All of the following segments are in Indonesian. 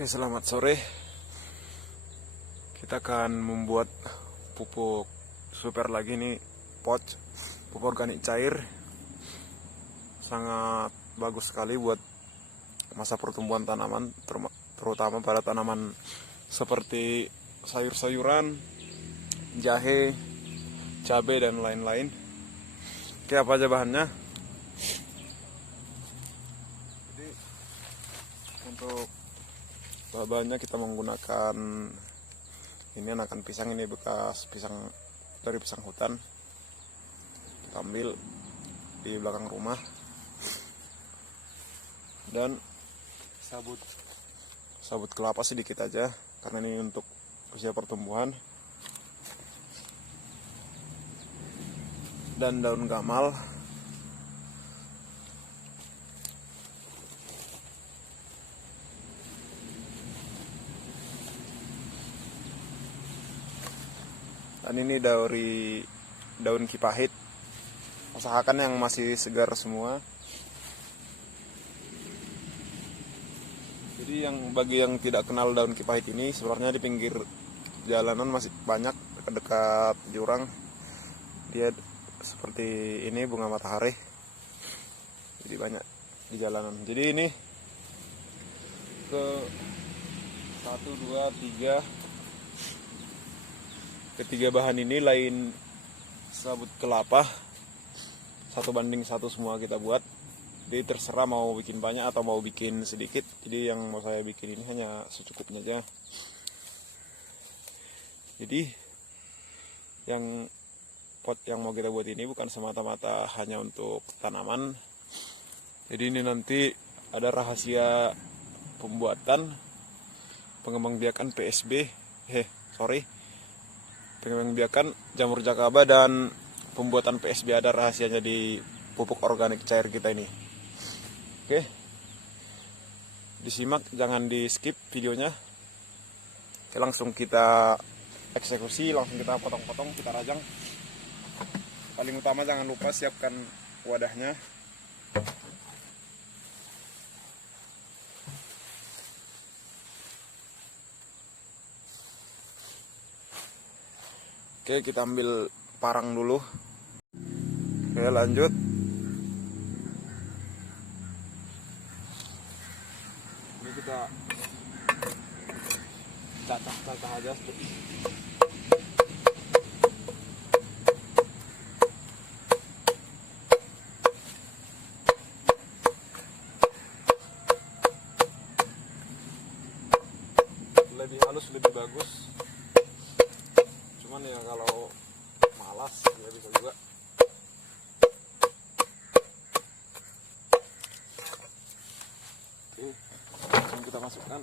Oke, selamat sore. Kita akan membuat pupuk super lagi nih, pupuk organik cair. Sangat bagus sekali buat masa pertumbuhan tanaman, terutama pada tanaman seperti sayur-sayuran, jahe, cabai, dan lain-lain. Oke, apa aja bahannya? Jadi, untuk bahannya kita menggunakan ini anakan pisang, ini bekas pisang dari pisang hutan, kita ambil di belakang rumah, dan sabut kelapa sedikit aja karena ini untuk usia pertumbuhan, dan daun gamal. Dan ini dari daun kipahit, usahakan yang masih segar semua. Jadi bagi yang tidak kenal daun kipahit ini, sebenarnya di pinggir jalanan masih banyak, dekat jurang. Dia seperti ini, bunga matahari. Jadi banyak di jalanan. Jadi ini ke 1, 2, 3 ketiga bahan ini lain sabut kelapa 1:1 semua kita buat. Jadi terserah mau bikin banyak atau mau bikin sedikit. Jadi yang mau saya bikin ini hanya secukupnya aja. Jadi yang pot yang mau kita buat ini bukan semata-mata hanya untuk tanaman. Jadi ini nanti ada rahasia pembuatan pengembangbiakan pengembangbiakan jamur jakaba dan pembuatan PSB, ada rahasianya di pupuk organik cair kita ini. Oke, disimak, jangan di skip videonya. Oke, langsung kita eksekusi, langsung kita potong-potong, kita rajang. Paling utama jangan lupa siapkan wadahnya. Oke, kita ambil parang dulu. Oke, lanjut. Ini kita cacah-cacah aja. Lebih halus lebih bagus. Cuman ya kalau malas ya bisa juga. Oke, langsung kita masukkan.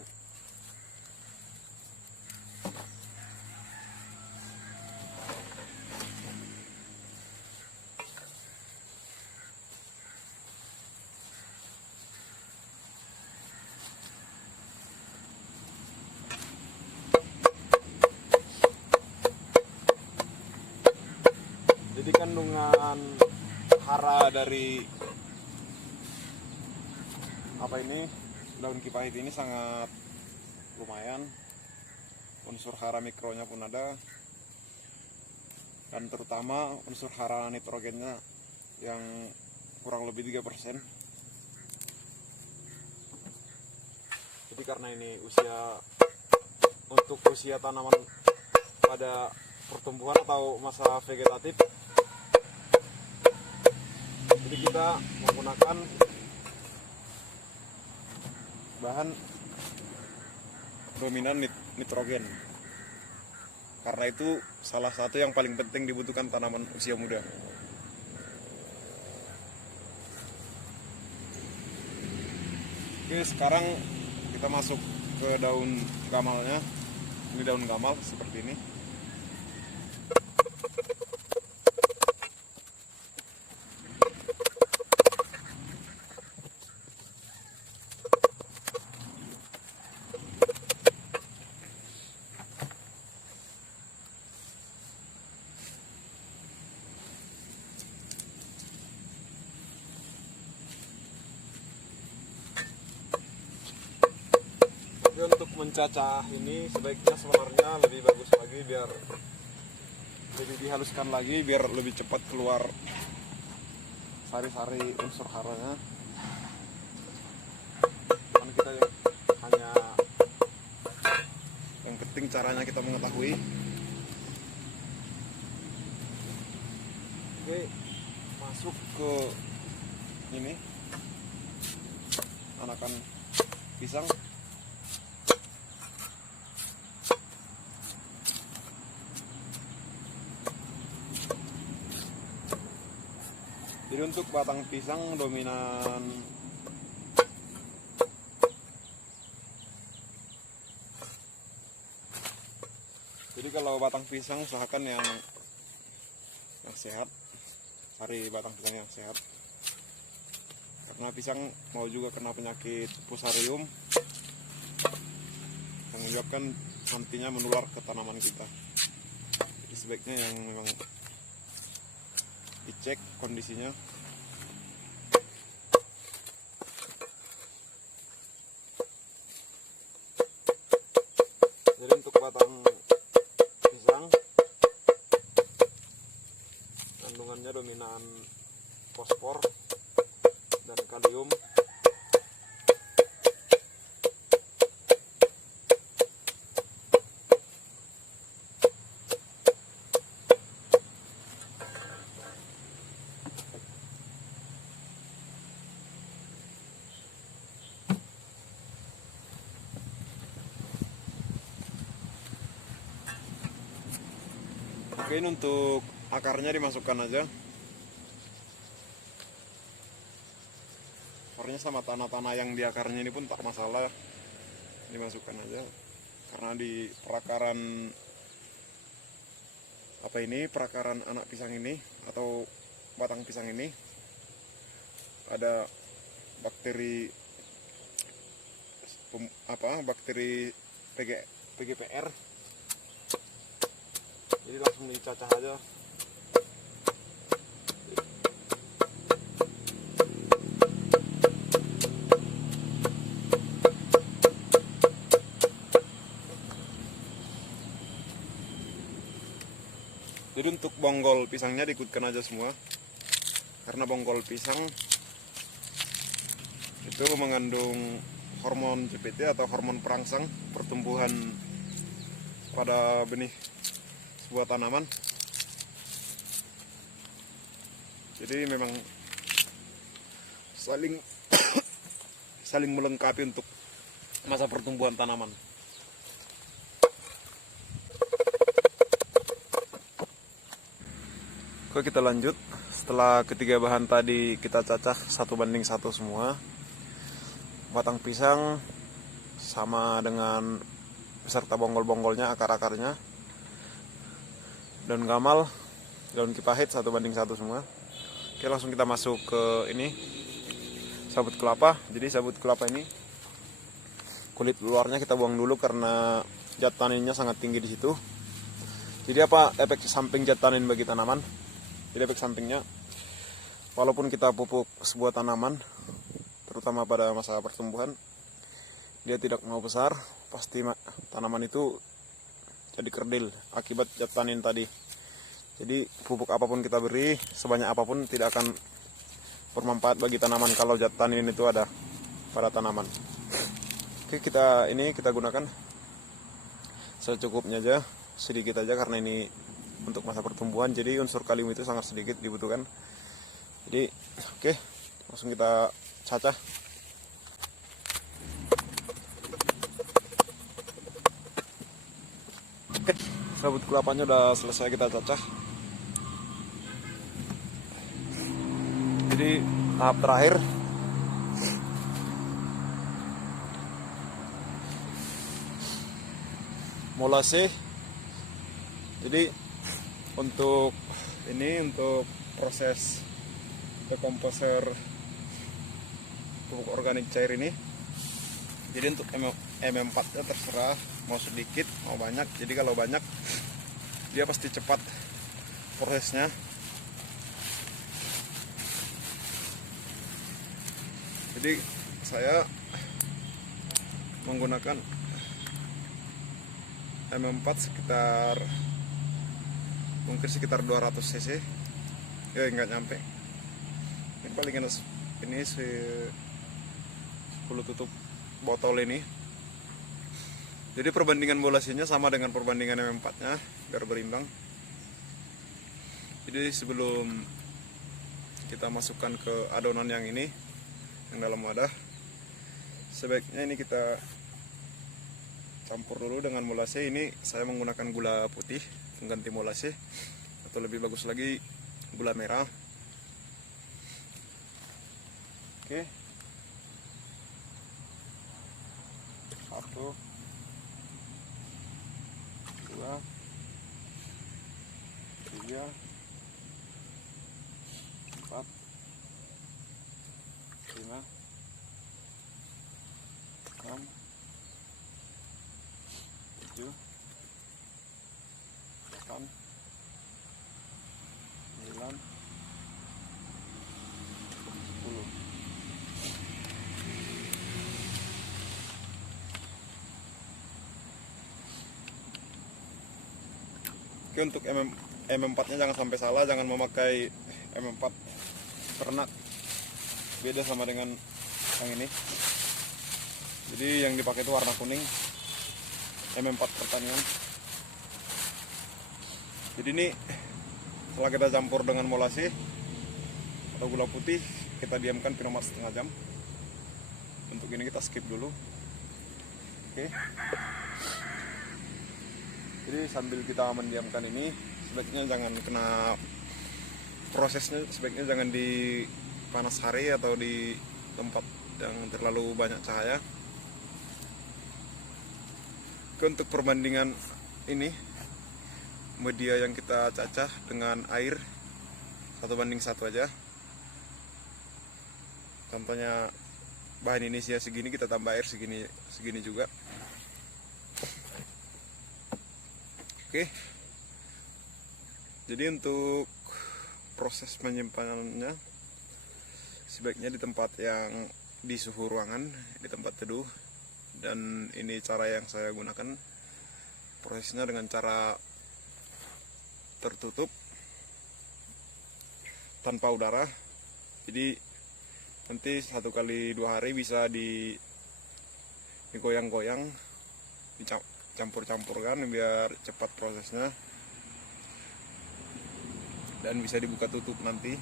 Jadi kandungan hara dari daun kipahit ini sangat lumayan. Unsur hara mikronya pun ada, dan terutama unsur hara nitrogennya yang kurang lebih 3%. Jadi karena ini untuk usia tanaman pada pertumbuhan atau masa vegetatif, jadi kita menggunakan bahan dominan nitrogen, karena itu salah satu yang paling penting dibutuhkan tanaman usia muda. Oke, sekarang kita masuk ke daun gamalnya. Ini daun gamal seperti ini. Tapi untuk mencacah ini sebaiknya sebenarnya lebih bagus lagi, biar lebih dihaluskan lagi, biar lebih cepat keluar sari-sari unsur haranya. Cuman kita hanya yang penting caranya kita mengetahui. Oke, masuk ke ini anakan pisang. Jadi untuk batang pisang dominan jadi kalau batang pisang usahakan yang sehat, cari batang pisang yang sehat, karena pisang mau juga kena penyakit fusarium yang menyebabkan nantinya menular ke tanaman kita. Jadi sebaiknya yang memang dicek kondisinya. Jadi untuk batang pisang kandungannya dominan fosfor dan kalium. Oke, ini untuk akarnya dimasukkan aja. Akarnya sama tanah-tanah yang di akarnya ini pun tak masalah, dimasukkan aja. Karena di perakaran perakaran anak pisang ini atau batang pisang ini ada bakteri PGPR. Jadi langsung dicacah aja. Jadi untuk bonggol pisangnya diikutkan aja semua, karena bonggol pisang itu mengandung hormon CPT atau hormon perangsang pertumbuhan pada benih sebuah tanaman. Jadi memang saling melengkapi untuk masa pertumbuhan tanaman. Oke, kita lanjut. Setelah ketiga bahan tadi kita cacah 1:1 semua, batang pisang sama dengan beserta bonggol-bonggolnya, akar-akarnya, daun gamal, daun kipahit 1:1 semua. Oke, langsung kita masuk ke ini sabut kelapa. Jadi sabut kelapa ini kulit luarnya kita buang dulu karena zat taninnya sangat tinggi di situ. Jadi apa efek samping zat tanin bagi tanaman? Jadi efek sampingnya, walaupun kita pupuk sebuah tanaman, terutama pada masa pertumbuhan, dia tidak mau besar, pasti tanaman itu jadi kerdil akibat zat tanin tadi. Jadi pupuk apapun kita beri, sebanyak apapun tidak akan bermanfaat bagi tanaman kalau zat tanin itu ada pada tanaman. Oke, kita gunakan secukupnya aja, sedikit aja, karena ini untuk masa pertumbuhan, jadi unsur kalium itu sangat sedikit dibutuhkan. Jadi oke, langsung kita cacah. Oke, sabut kelapanya udah selesai kita cacah. Jadi tahap terakhir, molase. Jadi untuk proses dekomposer pupuk organik cair ini, jadi untuk MM4 nya terserah mau sedikit mau banyak. Jadi kalau banyak dia pasti cepat prosesnya. Jadi saya menggunakan M4 sekitar 200 cc. Ya nggak nyampe, ini paling enak. Ini 10 tutup botol ini. Jadi perbandingan bolasinya sama dengan perbandingan M4 nya biar berimbang. Jadi sebelum kita masukkan ke adonan yang ini, yang dalam wadah, sebaiknya ini kita campur dulu dengan molase. Ini saya menggunakan gula putih pengganti molase, atau lebih bagus lagi gula merah. Oke, 1, 2, 3, 4, 5, 6, 7, 8, 9, 10. Oke, untuk M4 nya jangan sampai salah, jangan memakai M4 ternak, beda sama dengan yang ini. Jadi yang dipakai itu warna kuning, M4 pertanian. Jadi ini setelah kita campur dengan molase atau gula putih, kita diamkan pinomat setengah jam. Untuk ini kita skip dulu. Oke. Jadi sambil kita mendiamkan ini, sebaiknya jangan kena prosesnya, sebaiknya jangan di panas hari atau di tempat yang terlalu banyak cahaya. Untuk perbandingan ini, media yang kita cacah dengan air 1:1 aja. Contohnya bahan ini segini, kita tambah air segini juga. Oke, jadi untuk proses penyimpanannya sebaiknya di tempat yang di suhu ruangan, di tempat teduh. Dan ini cara yang saya gunakan, prosesnya dengan cara tertutup tanpa udara. Jadi nanti 1 kali 2 hari bisa digoyang-goyang, campur-campurkan biar cepat prosesnya, dan bisa dibuka tutup nanti.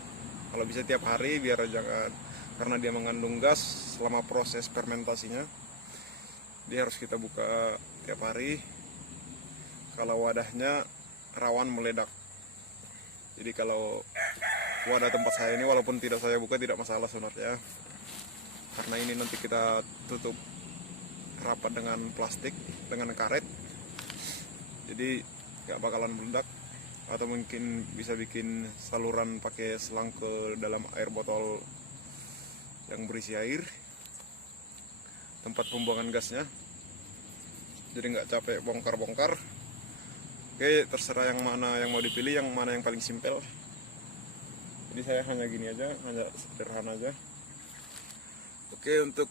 Kalau bisa tiap hari, biar jangan, karena dia mengandung gas selama proses fermentasinya, dia harus kita buka tiap hari. Kalau wadahnya rawan meledak, jadi kalau wadah tempat saya ini walaupun tidak saya buka tidak masalah sebenarnya, karena ini nanti kita tutup rapat dengan plastik, dengan karet, jadi gak bakalan meledak. Atau mungkin bisa bikin saluran pakai selang ke dalam air botol yang berisi air, tempat pembuangan gasnya, jadi nggak capek bongkar-bongkar. Oke, terserah yang mana yang mau dipilih, yang mana yang paling simpel. Jadi saya hanya gini aja, hanya sederhana aja. Oke, untuk